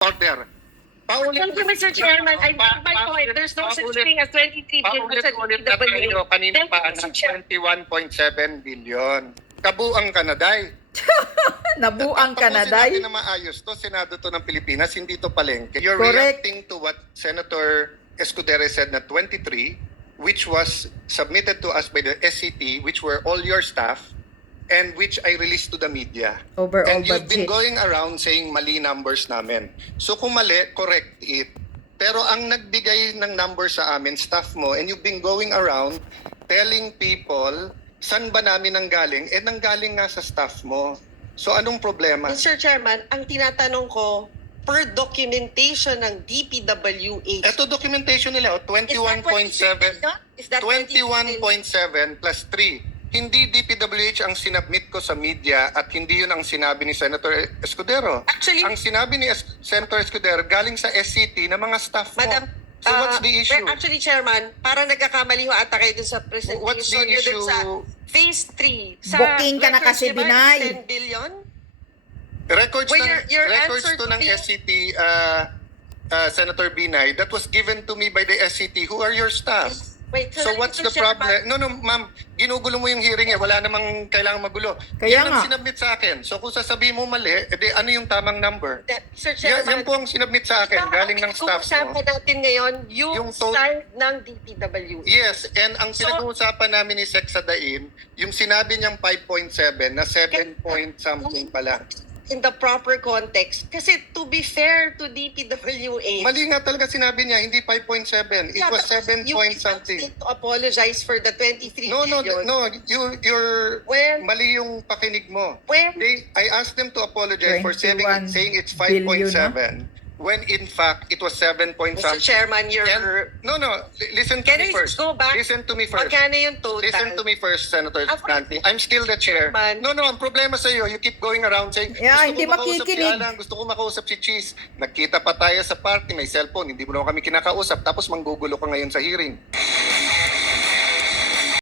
Order. Thank you, Mr. Chairman. I make my point. There's no such thing as 23 billion sa Paulit-ulit na tayo kanina Thank you, pa Mr. ng Chairman. 21.7 billion. Kabuang Kanaday. Nabuang Tapusin Kanaday. natin na maayos to. Senado to ng Pilipinas, hindi to palengke. You're Correct. reacting to what Senator Escudero said na 23, which was submitted to us by the SCT, which were all your staff, and which I released to the media. Overall And you've been budget. going around saying mali numbers namin. So kung mali, correct it. Pero ang nagbigay ng number sa amin, staff mo, and you've been going around telling people, saan ba namin nanggaling? Eh, nanggaling nga sa staff mo. So anong problema? Mr. Chairman, ang tinatanong ko, per documentation ng DPWH, Ito documentation nila, 21.7. Is that 21.7 plus 3. Hindi DPWH ang sinubmit ko sa media at hindi yun ang sinabi ni Senator Escudero. Actually, Ang sinabi ni Senator Escudero galing sa SCT na mga staff mo. Madam, So what's the issue? Actually, Chairman, parang nagkakamali ho ata kayo dun sa presentation What's the nyo dun sa issue? phase 3. Sa Booking ka na records, kasi, di ba, Binay. 10 billion? Records, Well, ng, your records answer to to ng me- SCT, Senator Binay, that was given to me by the SCT. Who are your staff? Wait, So what's Mr. the Chairman, problem? No, ma'am, ginugulo mo yung hearing eh. Wala namang kailangan magulo. Kaya Yan ang nga. sinubmit sa akin. So kung sasabihin mo mali, edi ano yung tamang number? Sir Yan, yan Chairman, po ang sinubmit sa akin, galing ng staff Kung mo. natin ngayon, Yung yung total- side ng DPWH. Yes, and ang So- pinag-uusapan namin ni Sec Sadain, yung sinabi niyang 5.7 na 7 point something pala. In the proper context. Kasi to be fair to DPWH, Mali nga talaga sinabi niya, hindi 5.7. It Yeah, was but 7 you point need something. to apologize for the 23 No, billion. you're When- mali yung pakinig mo. When I asked them to apologize for 21 saying it's billion, 5.7 when in fact it was 7 point Mr. something. Chairman, you're... And, no, listen to Can me we first. just go back? Listen to me first. Magkano yung total? Listen to me first, Senator Ako- Nanti. I'm still the chair. Man. No, ang problema sa iyo, you keep going around saying, Yeah, gusto hindi ko makausap si makikinig. Alan, gusto ko makausap si Cheese. Nagkita pa tayo sa party, may cellphone, hindi mo naman kami kinakausap, tapos manggugulo ka ngayon sa hearing.